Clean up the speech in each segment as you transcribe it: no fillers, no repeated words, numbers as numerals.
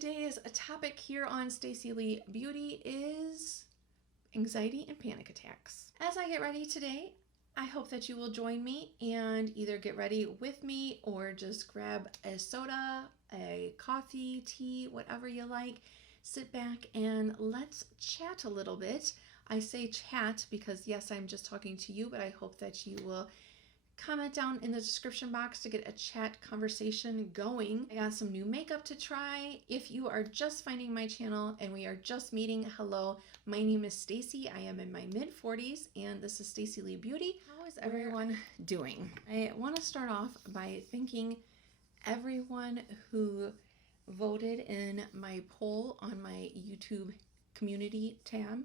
Today's topic here on STACILEA Beauty is anxiety and panic attacks. As I get ready today, I hope that you will join me and either get ready with me or just grab a soda, a coffee, tea, whatever you like. Sit back and let's chat a little bit. I say chat because yes, I'm just talking to you, but I hope that you will comment down in the description box to get a chat conversation going. I got some new makeup to try. If you are just finding my channel and we are just meeting, hello, my name is Staci. I am in my mid-40s and this is STACILEA Beauty. How is everyone doing? I want to start off by thanking everyone who voted in my poll on my YouTube community tab.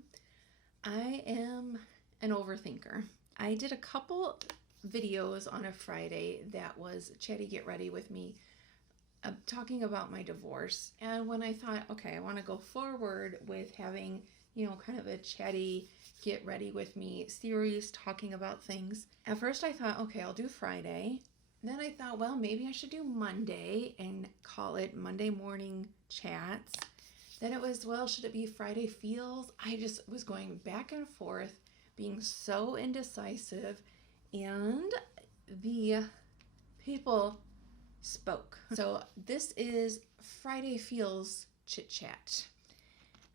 I am an overthinker. I did a couple videos on a Friday that was chatty get ready with me, talking about my divorce. And when I thought, okay, I want to go forward with having, kind of a chatty get ready with me series talking about things, at first I thought, okay, I'll do Friday. Then I thought, well, maybe I should do Monday and call it Monday morning chats. Then it was, well, should it be Friday feels? I just was going back and forth, being so indecisive. And the people spoke. So this is Friday Feels Chit Chat.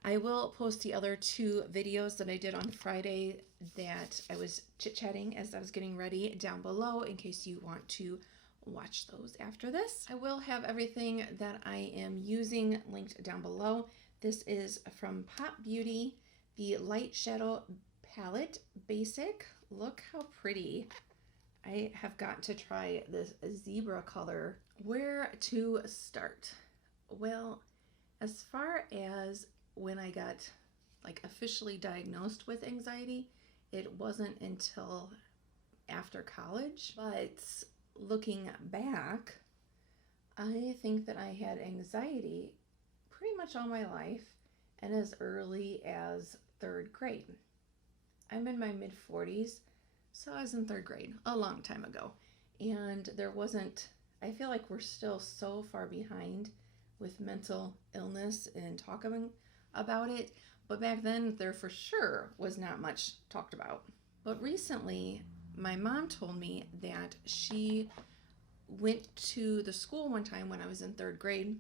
I will post the other two videos that I did on Friday that I was chit-chatting as I was getting ready down below in case you want to watch those after this. I will have everything that I am using linked down below. This is from Pop Beauty, the Light Shadow Palette Basic. Look how pretty. I have got to try this zebra color. Where to start? Well, as far as when I got officially diagnosed with anxiety, it wasn't until after college. But looking back, I think that I had anxiety pretty much all my life and as early as 3rd grade. I'm in my mid-40s, so I was in 3rd grade a long time ago. And there wasn't, I feel like we're still so far behind with mental illness and talking about it. But back then, there for sure was not much talked about. But recently, my mom told me that she went to the school one time when I was in 3rd grade.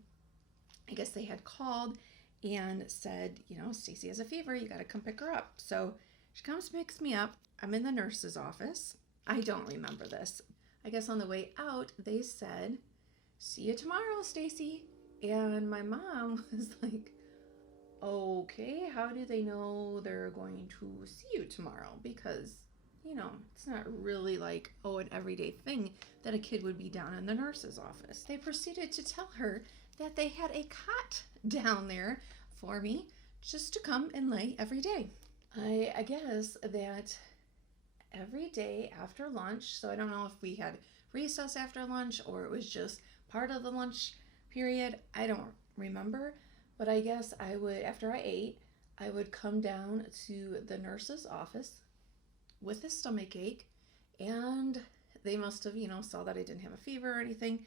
I guess they had called and said, Staci has a fever, you got to come pick her up. So she comes, picks me up. I'm in the nurse's office. I don't remember this. I guess on the way out, they said, see you tomorrow, Staci. And my mom was like, okay, how do they know they're going to see you tomorrow? Because, it's not really like, an everyday thing that a kid would be down in the nurse's office. They proceeded to tell her that they had a cot down there for me just to come and lay every day. I guess that every day after lunch, so I don't know if we had recess after lunch or it was just part of the lunch period, I don't remember, but I guess I would, after I ate, I would come down to the nurse's office with a stomach ache, and they must have, saw that I didn't have a fever or anything.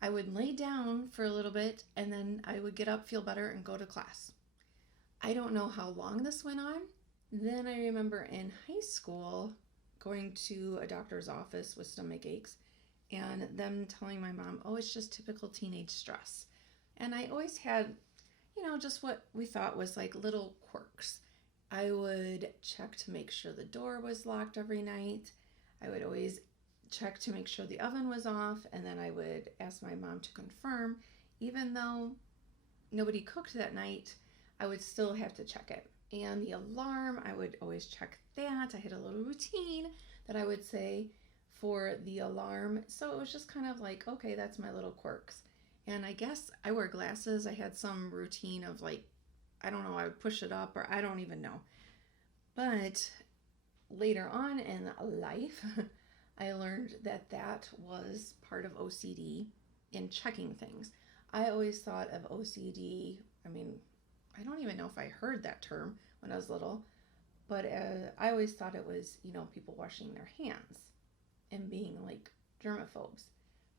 I would lay down for a little bit and then I would get up, feel better, and go to class. I don't know how long this went on. Then I remember in high school going to a doctor's office with stomach aches and them telling my mom, oh, it's just typical teenage stress. And I always had, just what we thought was like little quirks. I would check to make sure the door was locked every night. I would always check to make sure the oven was off, and then I would ask my mom to confirm. Even though nobody cooked that night, I would still have to check it. And the alarm, I would always check that. I had a little routine that I would say for the alarm. So it was just kind of like, okay, that's my little quirks. And I guess I wear glasses. I had some routine of I don't know, I would push it up or I don't even know. But later on in life, I learned that that was part of OCD in checking things. I always thought of OCD, I don't even know if I heard that term when I was little, but I always thought it was, people washing their hands and being germaphobes.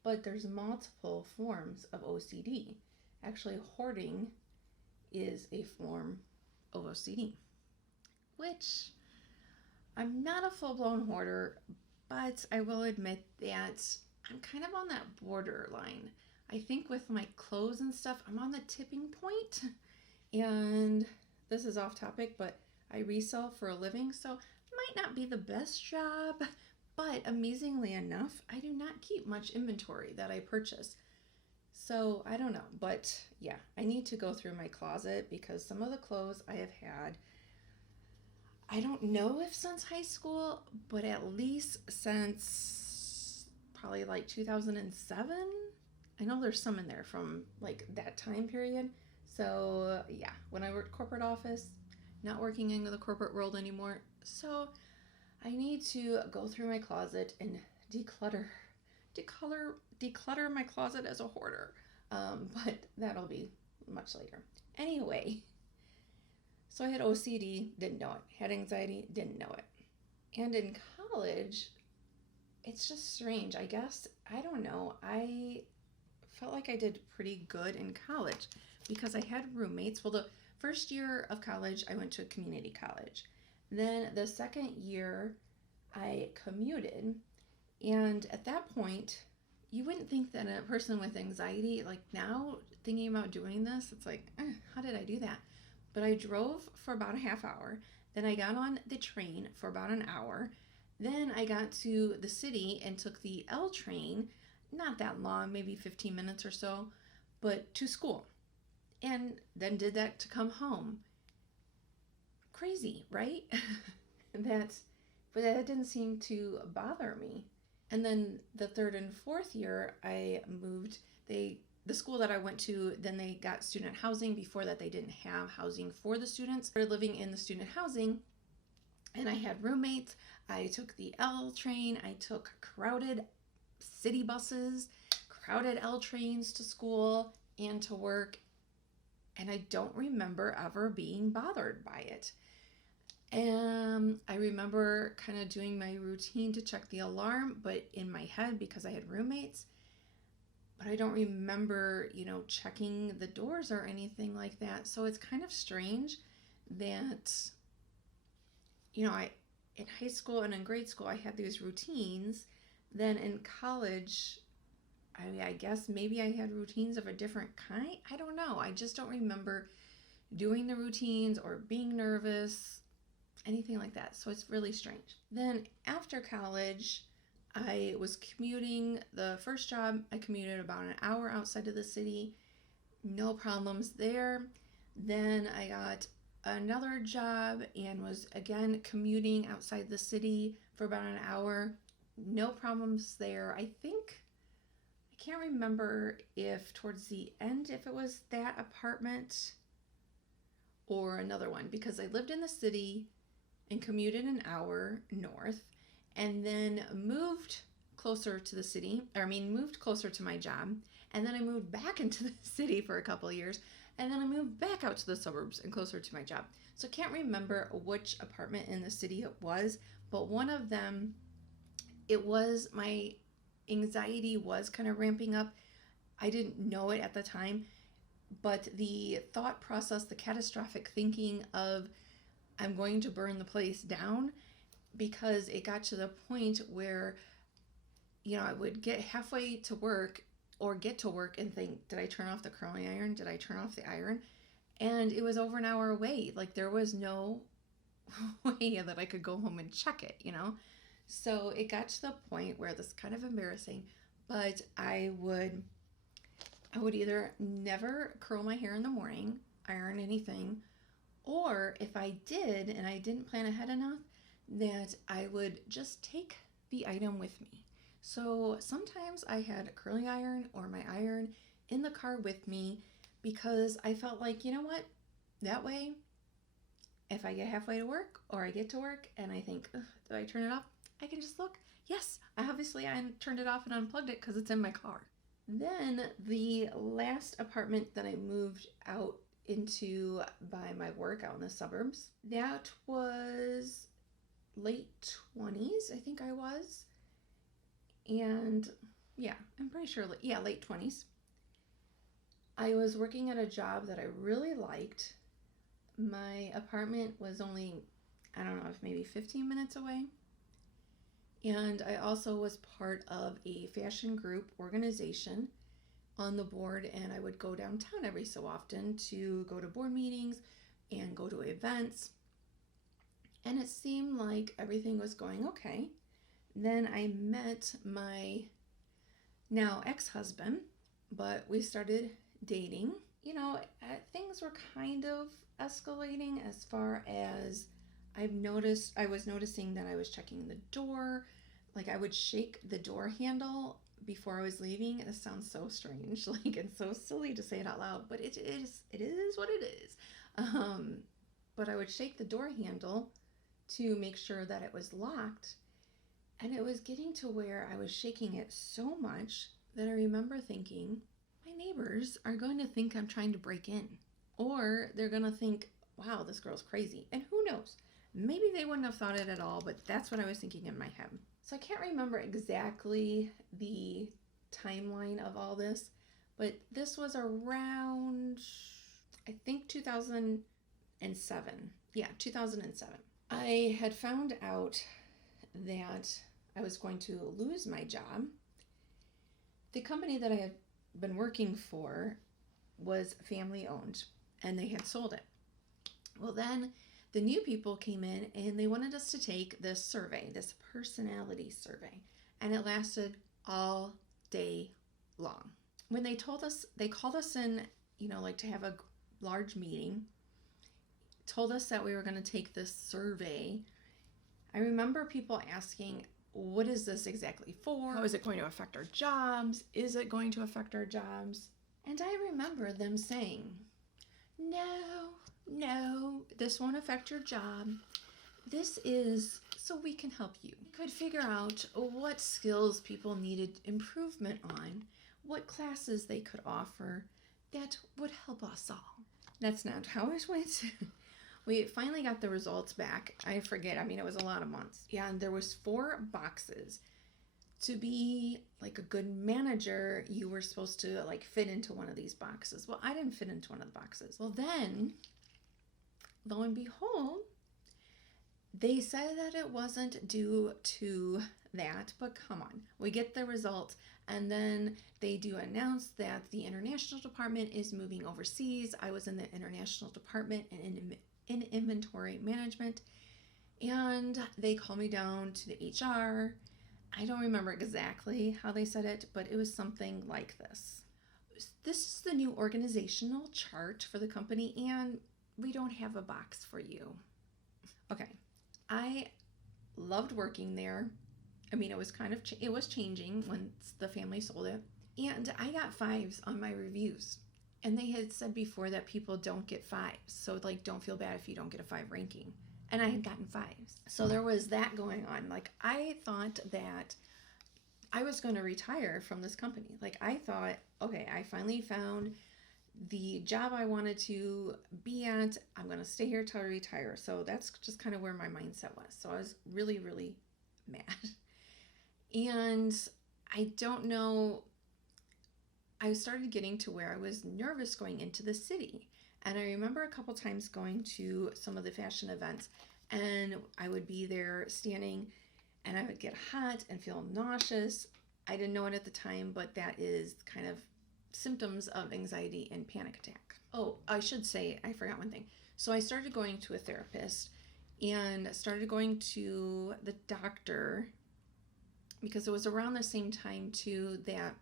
But there's multiple forms of OCD. Actually, hoarding is a form of OCD, which I'm not a full-blown hoarder, but I will admit that I'm kind of on that borderline. I think with my clothes and stuff, I'm on the tipping point. And this is off topic, but I resell for a living, so it might not be the best job, but amazingly enough, I do not keep much inventory that I purchase. So I don't know, but yeah, I need to go through my closet because some of the clothes I have had, I don't know if since high school, but at least since probably like 2007. I know there's some in there from like that time period. So yeah, when I worked corporate office, not working in the corporate world anymore. So I need to go through my closet and declutter my closet as a hoarder. But that'll be much later. Anyway, so I had OCD, didn't know it. Had anxiety, didn't know it. And in college, it's just strange. I guess, I don't know. I felt like I did pretty good in college because I had roommates. Well, the first year of college, I went to a community college. Then the second year, I commuted. And at that point, you wouldn't think that a person with anxiety, like now thinking about doing this, it's like, how did I do that? But I drove for about a half hour. Then I got on the train for about an hour. Then I got to the city and took the L train, not that long, maybe 15 minutes or so, but to school. And then did that to come home. Crazy, right? But that didn't seem to bother me. And then the third and fourth year, I moved. The school that I went to, then they got student housing. Before that, they didn't have housing for the students. They're living in the student housing, and I had roommates. I took the L train. I took crowded city buses, crowded L trains to school and to work, and I don't remember ever being bothered by it. And I remember kind of doing my routine to check the alarm, but in my head because I had roommates. But I don't remember, checking the doors or anything like that. So it's kind of strange that, I in high school and in grade school, I had these routines. Then in college, I guess maybe I had routines of a different kind. I don't know. I just don't remember doing the routines or being nervous, anything like that. So it's really strange. Then after college, I was commuting. The first job, I commuted about an hour outside of the city. No problems there. Then I got another job and was again commuting outside the city for about an hour. No problems there. I can't remember if towards the end, if it was that apartment or another one, because I lived in the city and commuted an hour north and then moved closer to the city, moved closer to my job. And then I moved back into the city for a couple of years. And then I moved back out to the suburbs and closer to my job. So I can't remember which apartment in the city it was, but one of them, it was my anxiety was kind of ramping up. I didn't know it at the time, but the thought process, the catastrophic thinking of I'm going to burn the place down, because it got to the point where, I would get halfway to work or get to work and think, did I turn off the curling iron? Did I turn off the iron? And it was over an hour away. Like there was no way that I could go home and check it, So it got to the point where this is kind of embarrassing, but I would either never curl my hair in the morning, iron anything, or if I did and I didn't plan ahead enough, that I would just take the item with me. So sometimes I had a curling iron or my iron in the car with me because I felt like, that way, if I get halfway to work or I get to work and I think, did I turn it off? I can just look. Yes, I turned it off and unplugged it because it's in my car. Then the last apartment that I moved out into by my work out in the suburbs, that was late 20s, I think I was. And yeah, I'm pretty sure, late 20s. I was working at a job that I really liked. My apartment was only, I don't know, if maybe 15 minutes away. And I also was part of a fashion group organization on the board, and I would go downtown every so often to go to board meetings and go to events. And it seemed like everything was going okay. Then I met my now ex-husband, but we started dating. You know, things were kind of escalating as far as I was noticing that I was checking the door. Like I would shake the door handle before I was leaving. It sounds so strange, like it's so silly to say it out loud, but it is what it is. But I would shake the door handle to make sure that it was locked. And it was getting to where I was shaking it so much that I remember thinking, my neighbors are going to think I'm trying to break in. Or they're going to think, wow, this girl's crazy. And who knows? Maybe they wouldn't have thought it at all, but that's what I was thinking in my head. So I can't remember exactly the timeline of all this, but this was around, I think 2007. Yeah, 2007. I had found out that I was going to lose my job. The company that I had been working for was family owned, and they had sold it. Well, then the new people came in and they wanted us to take this survey, this personality survey, and it lasted all day long. When they told us, they called us in, like to have a large meeting, told us that we were going to take this survey. I remember people asking, what is this exactly for? How is it going to affect our jobs? Is it going to affect our jobs? And I remember them saying, no, this won't affect your job. This is so we can help you. We could figure out what skills people needed improvement on, what classes they could offer that would help us all. That's not how it went. We finally got the results back. I forget, it was a lot of months. Yeah, and there was 4 boxes. To be like a good manager, you were supposed to like fit into one of these boxes. Well, I didn't fit into one of the boxes. Well, then, lo and behold, they said that it wasn't due to that, but come on. We get the results, and then they do announce that the international department is moving overseas. I was in the international department and in inventory management, and they call me down to the HR. I don't remember exactly how they said it, but it was something like this. This is the new organizational chart for the company, and we don't have a box for you. Okay, I loved working there. It was it was changing once the family sold it, and I got 5s on my reviews. And they had said before that people don't get 5s, so like don't feel bad if you don't get a 5 ranking. And I had gotten 5s. So there was that going on. Like I thought that I was going to retire from this company. Like I thought, okay, I finally found the job I wanted to be at. I'm going to stay here till I retire. So that's just kind of where my mindset was. So I was really, really mad. And I don't know, I started getting to where I was nervous going into the city. And I remember a couple times going to some of the fashion events, and I would be there standing and I would get hot and feel nauseous. I didn't know it at the time, but that is kind of symptoms of anxiety and panic attack. Oh, I should say, I forgot one thing. So I started going to a therapist and started going to the doctor because it was around the same time too that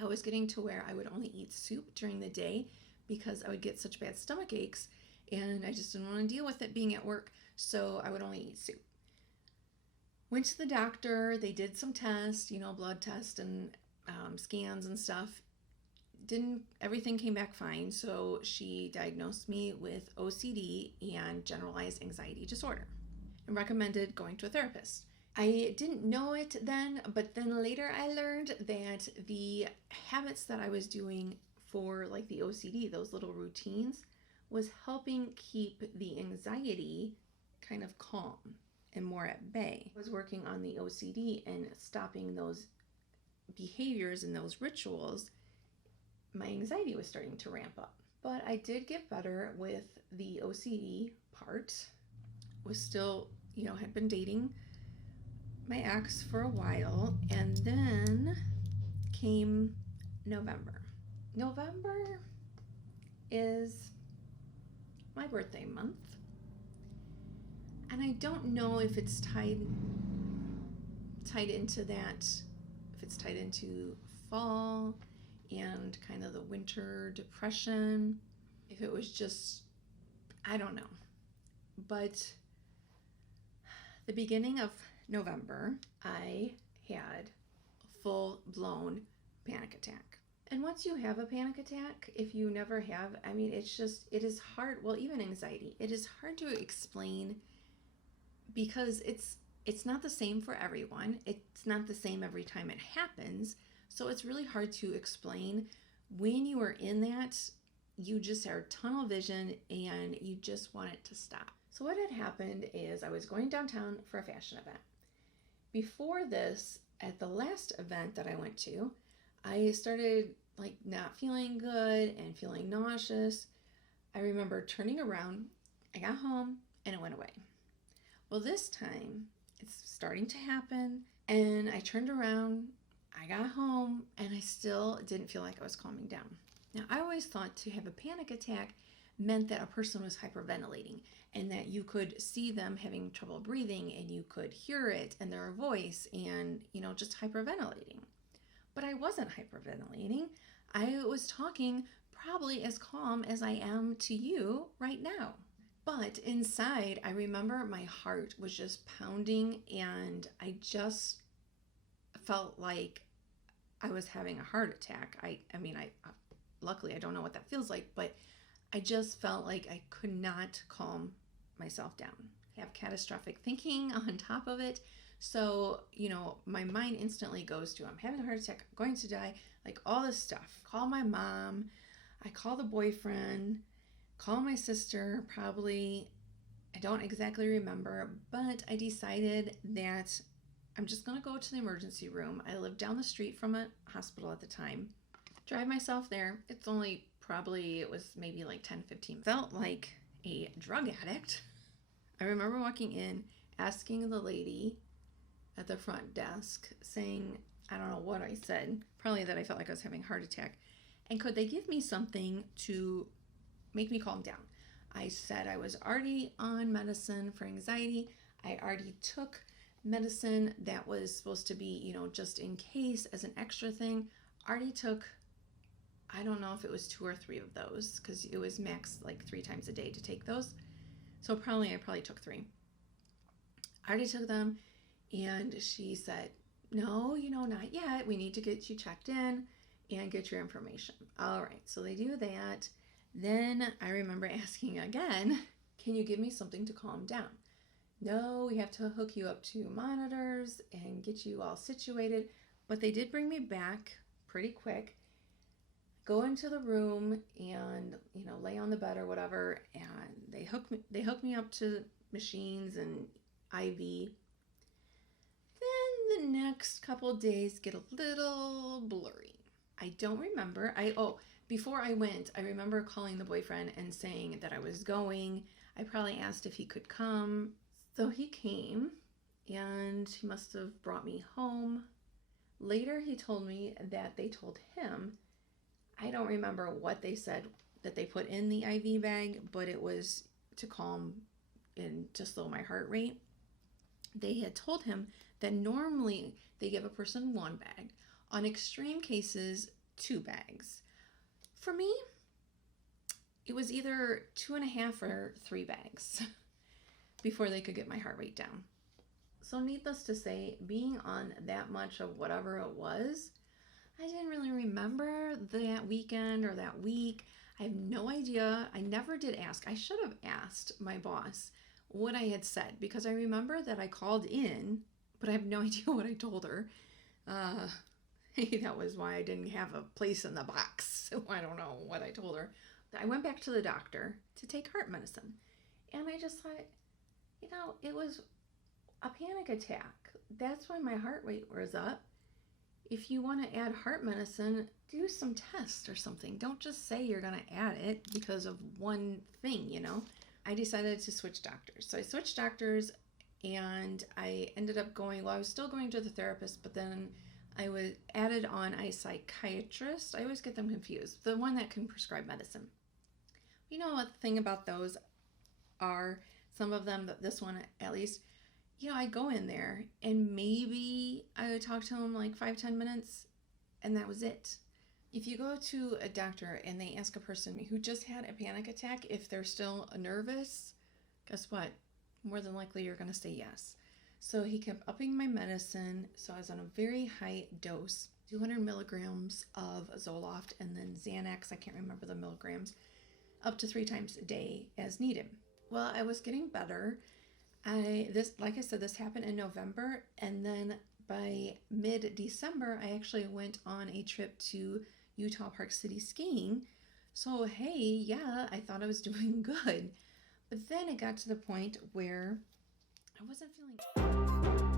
I was getting to where I would only eat soup during the day because I would get such bad stomach aches and I just didn't want to deal with it being at work, so I would only eat soup. Went to the doctor, they did some tests, blood tests and scans and stuff. Everything came back fine, so she diagnosed me with OCD and generalized anxiety disorder and recommended going to a therapist. I didn't know it then, but then later I learned that the habits that I was doing for like the OCD, those little routines, was helping keep the anxiety kind of calm and more at bay. I was working on the OCD and stopping those behaviors and those rituals. my anxiety was starting to ramp up. But I did get better with the OCD part. Was still, had been dating my ex for a while, and then came November. November is my birthday month, and I don't know if it's tied into that, if it's tied into fall and kind of the winter depression, if it was just, I don't know. But the beginning of November, I had a full-blown panic attack. And once you have a panic attack, if you never have, I mean, it is hard. Well, even anxiety, it is hard to explain because it's not the same for everyone. It's not the same every time it happens. So it's really hard to explain. When you are in that, you just are tunnel vision and you just want it to stop. So what had happened is I was going downtown for a fashion event. Before this, at the last event that I went to, I started like not feeling good and feeling nauseous. I remember turning around, I got home, and it went away. Well, this time it's starting to happen, and I turned around, I got home, and I still didn't feel like I was calming down. Now, I always thought to have a panic attack meant that a person was hyperventilating and that you could see them having trouble breathing and you could hear it in their voice and, just hyperventilating. But I wasn't hyperventilating. I was talking probably as calm as I am to you right now. But inside, I remember my heart was just pounding and I just felt like I was having a heart attack. I luckily I don't know what that feels like, but I just felt like I could not calm myself down. I have catastrophic thinking on top of it. So, my mind instantly goes to, I'm having a heart attack, I'm going to die, like all this stuff. Call my mom, I call the boyfriend, call my sister, probably, I don't exactly remember, but I decided that I'm just going to go to the emergency room. I lived down the street from a hospital at the time. Drive myself there. It was maybe like 10, 15. Felt like a drug addict. I remember walking in, asking the lady at the front desk, saying, I don't know what I said, probably that I felt like I was having a heart attack, and could they give me something to make me calm down? I said I was already on medicine for anxiety. I already took medicine that was supposed to be, just in case as an extra thing. Already took, I don't know if it was 2 or 3 of those because it was max like 3 times a day to take those. So I probably took 3. I already took them, and she said, no, not yet. We need to get you checked in and get your information. All right, so they do that. Then I remember asking again, can you give me something to calm down? No, we have to hook you up to monitors and get you all situated. But they did bring me back pretty quick. Go into the room and, lay on the bed or whatever. And they hook me up to machines and IV. Then the next couple days get a little blurry. I don't remember. Before I went, I remember calling the boyfriend and saying that I was going. I probably asked if he could come. So he came, and he must have brought me home. Later, he told me that they told him, I don't remember what they said that they put in the IV bag, but it was to calm and to slow my heart rate. They had told him that normally they give a person 1 bag. On extreme cases, 2 bags. For me, it was either 2.5 or 3 bags before they could get my heart rate down. So needless to say, being on that much of whatever it was, I didn't really remember that weekend or that week. I have no idea. I never did ask. I should have asked my boss what I had said, because I remember that I called in, but I have no idea what I told her. That was why I didn't have a place in the box. So I don't know what I told her. I went back to the doctor to take heart medicine. And I just thought, it was a panic attack. That's why my heart rate was up. if you want to add heart medicine, do some tests or something. Don't just say you're going to add it because of one thing, you know. I decided to switch doctors. So I switched doctors and I ended up going, well, I was still going to the therapist, but then I was added on a psychiatrist. I always get them confused. The one that can prescribe medicine. You know what the thing about those are, some of them, this one at least, you know, I go in there and maybe I would talk to him like 5-10 minutes and that was it. If you go to a doctor and they ask a person who just had a panic attack if they're still nervous, guess what? More than likely you're going to say yes. So he kept upping my medicine. So I was on a very high dose, 200 milligrams of Zoloft and then Xanax, I can't remember the milligrams, up to 3 times a day as needed. Well, I was getting better. Like I said, this happened in November, and then by mid-December, I actually went on a trip to Utah Park City skiing. So, hey, yeah, I thought I was doing good. But then it got to the point where I wasn't feeling